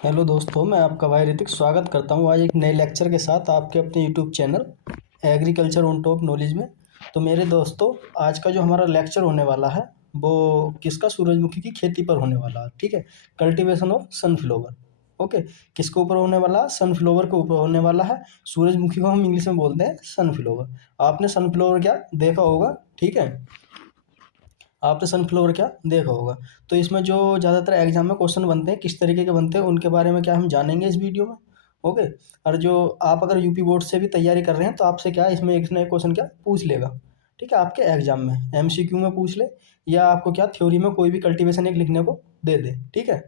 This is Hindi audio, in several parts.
हेलो दोस्तों, मैं आपका भाई ऋतिक स्वागत करता हूँ आज एक नए लेक्चर के साथ आपके अपने YouTube channel agriculture on top knowledge में। तो मेरे दोस्तों, आज का जो हमारा लेक्चर होने वाला है वो किसका सूरजमुखी की खेती पर होने वाला है। ठीक है, कल्टीवेशन ऑफ सनफ्लावर। ओके, किसके ऊपर होने वाला? सनफ्लावर के ऊपर होने वाला है। सूरजमुखी को हम इंग्लिश में बोलते हैं सनफ्लावर। आपने सनफ्लावर क्या देखा होगा? ठीक है, आपने सनफ्लावर क्या देखा होगा। तो इसमें जो ज़्यादातर एग्जाम में क्वेश्चन बनते हैं, किस तरीके के बनते हैं, उनके बारे में क्या हम जानेंगे इस वीडियो में। ओके, और जो आप अगर यूपी बोर्ड से भी तैयारी कर रहे हैं तो आपसे क्या इसमें एक ना एक क्वेश्चन क्या पूछ लेगा। ठीक है, आपके एग्जाम में एमसीक्यू में पूछ ले, या आपको क्या थ्योरी में कोई भी कल्टीवेशन एक लिखने को दे दे। ठीक है,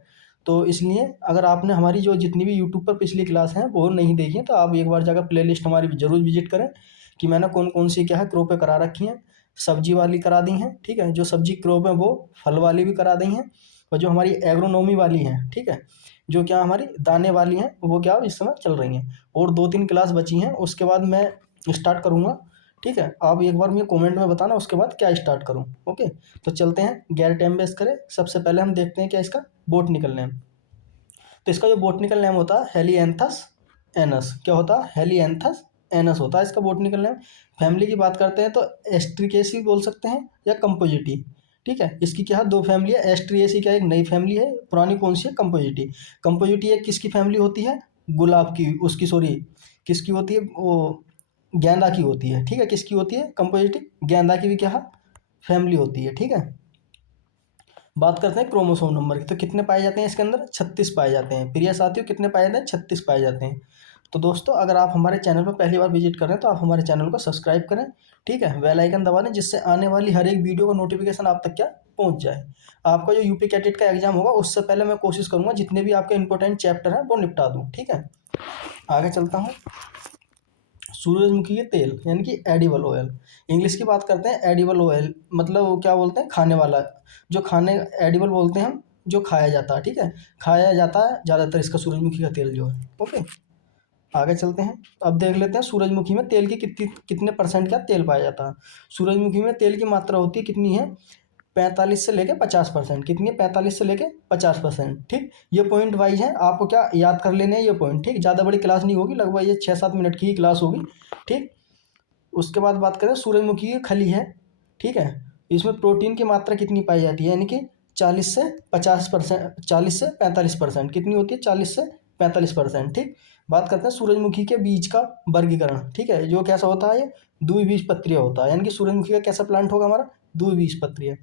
तो इसलिए अगर आपने हमारी जो जितनी भी यूट्यूब पर पिछली क्लास हैं वो नहीं देखी हैं तो आप एक बार जाकर प्ले लिस्ट हमारी जरूर विजिट करें कि मैंने कौन कौन सी क्या है क्रॉपें करा रखी हैं। सब्जी वाली करा दी हैं, ठीक है, जो सब्जी क्रॉप है वो फल वाली भी करा दी हैं, और जो हमारी एग्रोनॉमी वाली हैं, ठीक है, जो क्या हमारी दाने वाली हैं वो क्या इस समय चल रही हैं। और 2-3 क्लास बची हैं, उसके बाद मैं स्टार्ट करूँगा। ठीक है, आप एक बार मुझे कमेंट में बताना उसके बाद क्या स्टार्ट करूँ। ओके, तो चलते हैं, गैर टाइम वेस्ट करें। सबसे पहले हम देखते हैं क्या इसका बोटनिकल नेम। तो इसका जो बोटनिकल नेम होता है हेलिएंथस एनस। क्या होता है? हेलिएंथस एनस होता है इसका बोटनिकल नेम। फैमिली की बात करते हैं तो एस्ट्रिकेसी बोल सकते हैं या कंपोजिटी। ठीक है, इसकी क्या है? दो फैमिली है। एस्ट्रिएसी क्या एक नई फैमिली है, पुरानी कौन सी है? कंपोजिटी। कंपोजिटी एक किसकी फैमिली होती है? गुलाब की, उसकी सॉरी किसकी होती है वो? गेंदा की होती है। ठीक है, किसकी होती है? कंपोजिटी। गेंदा की भी क्या है? फैमिली होती है। ठीक है, बात करते हैं क्रोमोसोम नंबर की। तो कितने पाए जाते हैं इसके अंदर? 36 पाए जाते हैं। प्रिय साथियों, कितने पाए जाते हैं? 36 पाए जाते हैं। तो दोस्तों, अगर आप हमारे चैनल पर पहली बार विजिट कर रहे हैं तो आप हमारे चैनल को सब्सक्राइब करें। ठीक है, बेल आइकन दबा दें जिससे आने वाली हर एक वीडियो का नोटिफिकेशन आप तक क्या पहुंच जाए। आपका जो यूपी कैटेट का एग्जाम होगा उससे पहले मैं कोशिश करूंगा जितने भी आपके इंपॉर्टेंट चैप्टर हैं वो निपटा दूँ। ठीक है, आगे चलता हूँ। सूरजमुखी के तेल यानी कि एडिबल ऑयल, इंग्लिश की बात करते हैं। एडिबल ऑयल मतलब वो क्या बोलते हैं? खाने वाला। जो खाने एडिबल बोलते हैं हम, जो खाया जाता है। ठीक है, खाया जाता है ज़्यादातर इसका सूरजमुखी का तेल जो है। ओके, आगे चलते हैं। अब देख लेते हैं सूरजमुखी में तेल की कितने परसेंट का तेल पाया जाता है। सूरजमुखी में तेल की मात्रा होती है कितनी है? 45 से लेके 50%। कितनी है? 45 से लेके 50%। ठीक, ये पॉइंट वाइज है, आपको क्या याद कर लेने हैं ये पॉइंट। ठीक, ज़्यादा बड़ी क्लास नहीं होगी, लगभग ये 6-7 मिनट की ही क्लास होगी। ठीक, उसके बाद बात करें सूरजमुखी की खली है। ठीक है, इसमें प्रोटीन की मात्रा कितनी पाई जाती है? यानी कि 40 से 50%, 40 से 45%। कितनी होती है? 40 से 45%। ठीक, बात करते हैं सूरजमुखी के बीज का वर्गीकरण। ठीक है, जो कैसा होता है? ये द्विबीजपत्रीय होता है। यानी कि सूरजमुखी का कैसा प्लांट होगा हमारा? द्विबीजपत्रीय।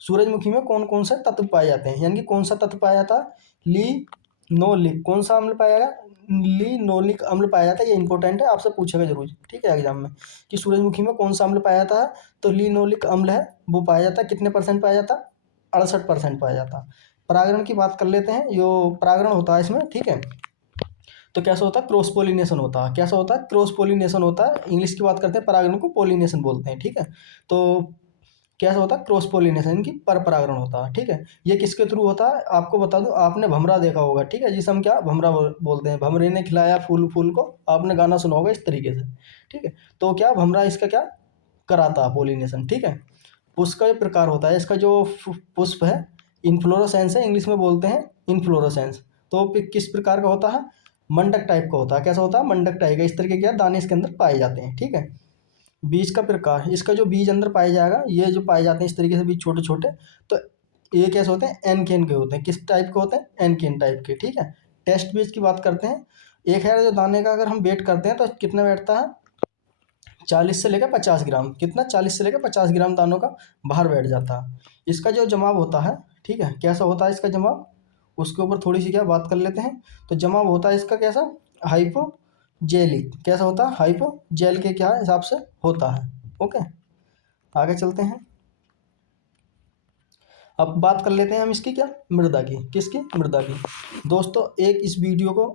सूरजमुखी में कौन कौन से तत्व पाए जाते हैं? यानी कि कौन सा तत्व पाया जाता है? लिनोलिक। कौन सा अम्ल पाया जाएगा? लिनोलिक अम्ल पाया जाता है। ये इंपॉर्टेंट है, आपसे पूछेगा जरूर। ठीक है, एग्जाम में कि सूरजमुखी में कौन सा अम्ल पाया जाता है? तो लिनोलिक अम्ल है वो पाया जाता है। कितने परसेंट पाया जाता है? 68% पाया जाता है। परागण की बात कर लेते हैं। जो परागण होता है इसमें, ठीक है, तो कैसा होता है? क्रॉस पोलिनेशन होता है। कैसा होता है? क्रॉस पोलिनेशन होता है। इंग्लिश की बात करते हैं, परागण को पोलिनेशन बोलते हैं। ठीक है, तो कैसा होता है? क्रॉस पोलिनेशन की पर परागण होता है। ठीक है, ये किसके थ्रू होता है? आपको बता दूं, आपने भमरा देखा होगा। ठीक है, जिसे हम क्या भमरा बोलते हैं। भमरे ने खिलाया फूल फूल को, आपने गाना सुना होगा इस तरीके से। ठीक है, तो क्या भमरा इसका क्या कराता है? पोलिनेशन। ठीक है, पुष्प का जो प्रकार होता है, इसका जो पुष्प है इनफ्लोरोसेंस है, इंग्लिश में बोलते हैं इनफ्लोरोसेंस। तो किस प्रकार का होता है? मंडक टाइप का होता है। कैसा होता है? मंडक टाइप का। इस तरीके के दाने इसके अंदर पाए जाते हैं। ठीक है, बीज का प्रकार, इसका जो बीज अंदर पाया जाएगा, ये जो पाए जाते हैं इस तरीके से बीज छोटे छोटे, तो ये कैसे होते हैं? एनकेन के होते हैं। किस टाइप के होते हैं? एनकेन टाइप के। ठीक है, टेस्ट बीज की बात करते हैं। एक है जो दाने का अगर हम वेट करते हैं तो कितना बैठता है? 40 से लेकर 50 ग्राम। कितना? 40 से लेकर 50 ग्राम दानों का बाहर बैठ जाता है। इसका जो जमाव होता है, ठीक है, कैसा होता है इसका जमाव? उसके ऊपर थोड़ी सी क्या बात कर लेते हैं। तो जमाव होता है इसका कैसा? हाइपोजेलिक। कैसा होता है? हाइपोजेल के क्या हिसाब से होता है। ओके, आगे चलते हैं। अब बात कर लेते हैं हम इसकी क्या मृदा की। किसकी? मृदा की। दोस्तों, एक इस वीडियो को,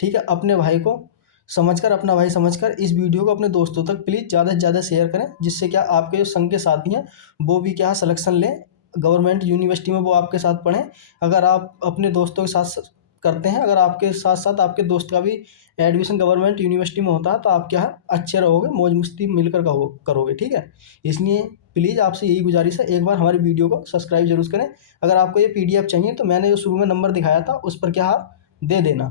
ठीक है, अपने भाई को समझकर, अपना भाई समझकर इस वीडियो को अपने दोस्तों तक प्लीज़ ज़्यादा से ज़्यादा शेयर करें, जिससे क्या आपके जो संघ के साथी हैं वो भी क्या सिलेक्शन लें गवर्नमेंट यूनिवर्सिटी में, वो आपके साथ पढ़ें। अगर आप अपने दोस्तों के साथ करते हैं, अगर आपके साथ साथ आपके दोस्त का भी एडमिशन गवर्नमेंट यूनिवर्सिटी में होता है, तो आप क्या है अच्छे रहोगे, मौज मस्ती मिलकर करोगे। ठीक है, इसलिए प्लीज़ आपसे यही गुजारिश है, एक बार हमारी वीडियो को सब्सक्राइब जरूर करें। अगर आपको ये पीडीएफ चाहिए तो मैंने जो शुरू में नंबर दिखाया था उस पर क्या आप दे देना,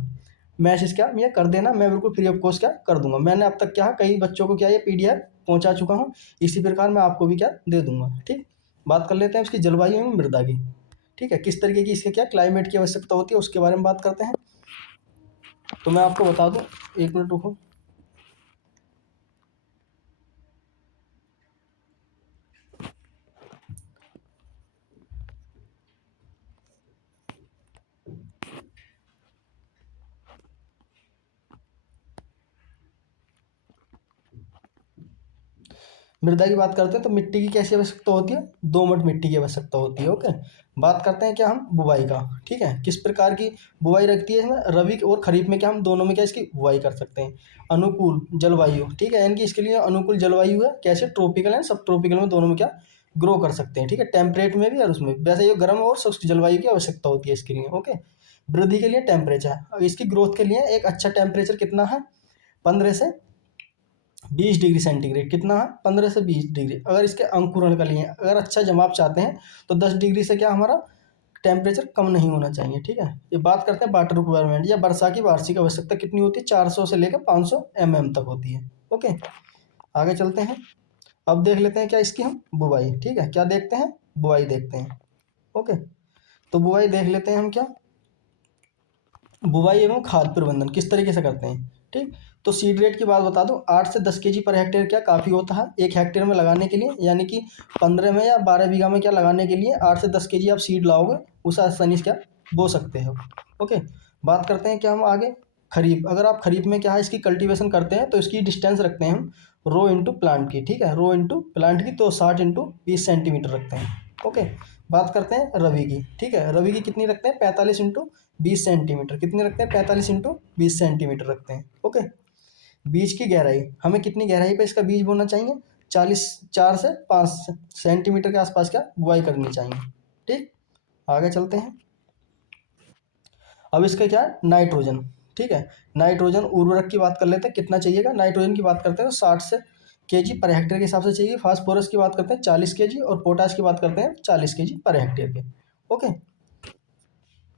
मैसेज क्या ये कर देना, मैं बिल्कुल फ्री ऑफ कॉस्ट क्या कर दूंगा। मैंने अब तक क्या कई बच्चों को क्या ये PDF पहुंचा चुका हूँ, इसी प्रकार मैं आपको भी क्या दे दूंगा। ठीक, बात कर लेते हैं उसकी जलवायु एवं मृदा की। ठीक है, किस तरीके की इसके क्या क्लाइमेट की आवश्यकता होती है उसके बारे में बात करते हैं। तो मैं आपको बता दूं, 1 मिनट रुको। मृदा की बात करते हैं तो मिट्टी की कैसी आवश्यकता होती है, दोमट मिट्टी की आवश्यकता होती है। ओके, बात करते हैं क्या हम बुवाई का। ठीक है, किस प्रकार की बुवाई रखती है इसमें, रबी और खरीफ में क्या हम दोनों में क्या इसकी बुवाई कर सकते हैं। अनुकूल जलवायु, ठीक है, इनकी इसके लिए अनुकूल जलवायु है, कैसे ट्रॉपिकल एंड सब ट्रॉपिकल में दोनों में क्या ग्रो कर सकते हैं। ठीक है, टेम्परेट में भी और उसमें वैसे ये गर्म और शुष्क जलवायु की आवश्यकता होती है इसके लिए। ओके, वृद्धि के लिए टेम्परेचर, अब इसकी ग्रोथ के लिए एक अच्छा टेम्परेचर कितना है, 15 से 20 डिग्री सेंटीग्रेड। कितना है, 15 से 20 डिग्री। अगर इसके अंकुरण के लिए अगर अच्छा जमाव चाहते हैं तो 10 डिग्री से क्या हमारा टेम्परेचर कम नहीं होना चाहिए। ठीक है, ये बात करते हैं वाटर रिक्वायरमेंट या वर्षा की वार्षिक आवश्यकता कितनी होती है, 400 से लेकर 500 mm तक होती है। ओके, आगे चलते हैं। अब देख लेते हैं क्या इसकी हम बुवाई। ठीक है, क्या देखते हैं, बुवाई देखते हैं। ओके, तो बुवाई देख लेते हैं हम क्या, बुवाई एवं खाद प्रबंधन किस तरीके से करते हैं। ठीक, तो सीड रेट की बात बता दूं, 8 से 10 kg पर हेक्टेयर क्या काफ़ी होता है 1 हेक्टेयर में लगाने के लिए, यानी कि 15 में या 12 बीघा में क्या लगाने के लिए 8 से 10 kg आप सीड लाओगे, उस आसानी से क्या बो सकते हो। ओके, बात करते हैं क्या हम आगे खरीफ। अगर आप खरीफ में क्या है इसकी कल्टीवेशन करते हैं तो इसकी डिस्टेंस रखते हैं हम रो इंटू प्लांट की। ठीक है, रो इंटू प्लांट की तो 60 × 20 सेंटीमीटर रखते हैं। ओके, बात करते हैं रवि की। ठीक है, रवि की कितनी रखते हैं, 45 × 20 सेंटीमीटर। कितनी रखते हैं, 45 × 20 सेंटीमीटर रखते हैं। ओके, बीज की गहराई, हमें कितनी गहराई पे इसका बीज बोना चाहिए, 4 से 5 सेंटीमीटर के आसपास क्या बुआई करनी चाहिए। ठीक, आगे चलते हैं। अब इसका क्या है नाइट्रोजन। ठीक है, नाइट्रोजन उर्वरक की बात कर लेते हैं, कितना चाहिएगा। नाइट्रोजन की बात करते हैं तो 60 kg पर हेक्टेयर के हिसाब से चाहिए। फास्फोरस की बात करते हैं 40 kg और पोटाश की बात करते हैं 40 kg पर हेक्टेयर के। ओके,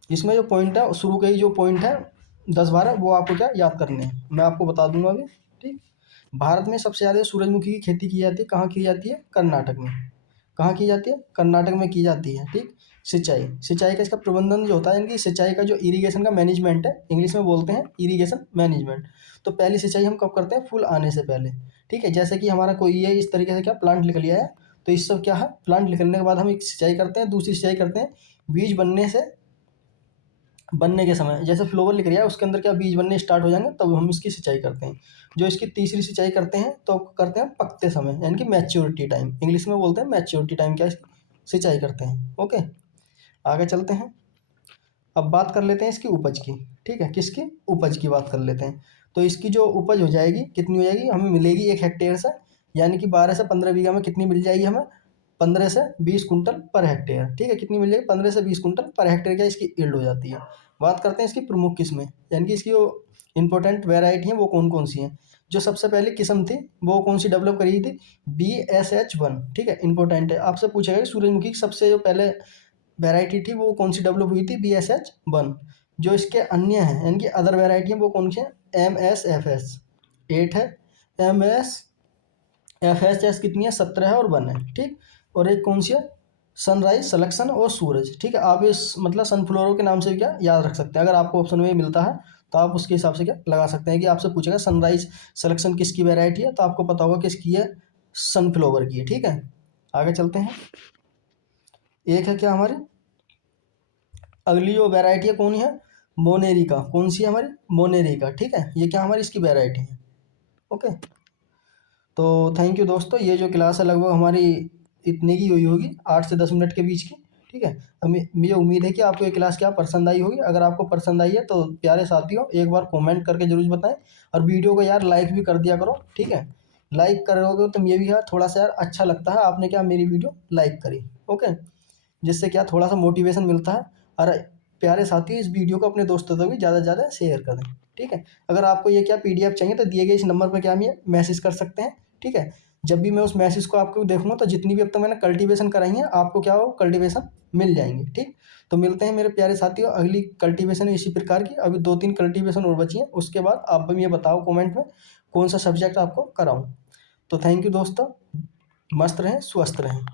इसमें जो पॉइंट है शुरू के ही जो पॉइंट है 10-12 वो आपको क्या याद करने हैं, मैं आपको बता दूंगा अभी। ठीक, भारत में सबसे ज़्यादा सूरजमुखी की खेती की जाती है, कहाँ की जाती है, कर्नाटक में। कहाँ की जाती है, कर्नाटक में की जाती है। ठीक, सिंचाई, सिंचाई का इसका प्रबंधन जो होता है, इनकी सिंचाई का जो इरिगेशन का मैनेजमेंट है, इंग्लिश में बोलते हैं इरिगेशन मैनेजमेंट। तो पहली सिंचाई हम कब करते हैं, फूल आने से पहले। ठीक है, जैसे कि हमारा कोई ये इस तरीके से क्या प्लांट निकल गया है, तो इस सब क्या है प्लांट निकलने के बाद हम एक सिंचाई करते हैं, दूसरी सिंचाई करते हैं बीज बनने के समय, जैसे फ्लोवर लिख रहा है उसके अंदर क्या बीज बनने स्टार्ट हो जाएंगे तब हम इसकी सिंचाई करते हैं। जो इसकी तीसरी सिंचाई करते हैं तो करते हैं पकते समय, यानी कि मैच्योरिटी टाइम, इंग्लिश में बोलते हैं मैच्योरिटी टाइम क्या इसकी सिंचाई करते हैं। ओके, आगे चलते हैं। अब बात कर लेते हैं इसकी उपज की। ठीक है, किसकी उपज की बात कर लेते हैं। तो इसकी जो उपज हो जाएगी कितनी हो जाएगी, हमें मिलेगी 1 हेक्टेयर से, यानी कि 12 से 15 बीघा में कितनी मिल जाएगी हमें, 15 से 20 कुंटल पर हेक्टेयर। ठीक है, कितनी मिल जाएगी, 15 से 20 कुंटल पर हेक्टेयर क्या इसकी यील्ड हो जाती है। बात करते हैं इसकी प्रमुख किस्में, यानी कि इसकी जो इंपॉर्टेंट वेराइटी हैं वो कौन कौन सी हैं। जो सबसे पहली किस्म थी वो कौन सी डेवलप करी थी, BSH1। ठीक है, इंपॉर्टेंट है, आपसे पूछेगा कि सूरजमुखी की सबसे जो पहले वेराइटी थी वो कौन सी डेवलप हुई थी, BSH1। जो इसके अन्य हैं यानी कि अदर वेराइटी हैं वो कौन सी हैं, MSFS8 है, MSFS कितनी है, 17 है और 1 है। ठीक, और एक कौन सी है, सनराइज सलेक्शन और सूरज। ठीक है, आप इस मतलब सनफ्लोवर के नाम से क्या याद रख सकते हैं, अगर आपको ऑप्शन में मिलता है तो आप उसके हिसाब से क्या लगा सकते हैं कि आपसे पूछेगा सनराइज सलेक्शन किसकी वेराइटी है, तो आपको पता होगा किसकी है, सनफ्लोवर की है। ठीक है, आगे चलते हैं। एक है क्या हमारी अगली जो वेराइटी है कौन है, मोनेरिका। कौन सी है हमारी, मोनेरिका। ठीक है, ये क्या हमारी इसकी वेराइटी है। ओके, तो थैंक यू दोस्तों, ये जो क्लास है लगभग हमारी इतनी की हुई होगी, 8 से 10 मिनट के बीच की। ठीक है, मुझे उम्मीद है कि आपको ये क्लास क्या पसंद आई होगी। अगर आपको पसंद आई है तो प्यारे साथियों एक बार कमेंट करके जरूर बताएं, और वीडियो को यार लाइक भी कर दिया करो। ठीक है, लाइक करोगे तो मुझे भी यार थोड़ा सा यार अच्छा लगता है, आपने क्या मेरी वीडियो लाइक करी। ओके, जिससे क्या थोड़ा सा मोटिवेशन मिलता है। और प्यारे साथी इस वीडियो को अपने दोस्तों तक भी ज़्यादा से ज़्यादा शेयर कर दें। ठीक है, अगर आपको ये क्या PDF चाहिए तो दिए गए इस नंबर पर क्या हम ये मैसेज कर सकते हैं। ठीक है, जब भी मैं उस मैसेज को आपको देखूंगा तो जितनी भी अब तक मैंने कल्टीवेशन कराई है आपको क्या हो कल्टीवेशन मिल जाएंगे। ठीक, तो मिलते हैं मेरे प्यारे साथियों अगली कल्टीवेशन इसी प्रकार की। अभी 2-3 कल्टीवेशन और बची हैं, उसके बाद आप भी ये बताओ कमेंट में कौन सा सब्जेक्ट आपको कराऊं। तो थैंक यू दोस्तों, मस्त रहें, स्वस्थ रहें।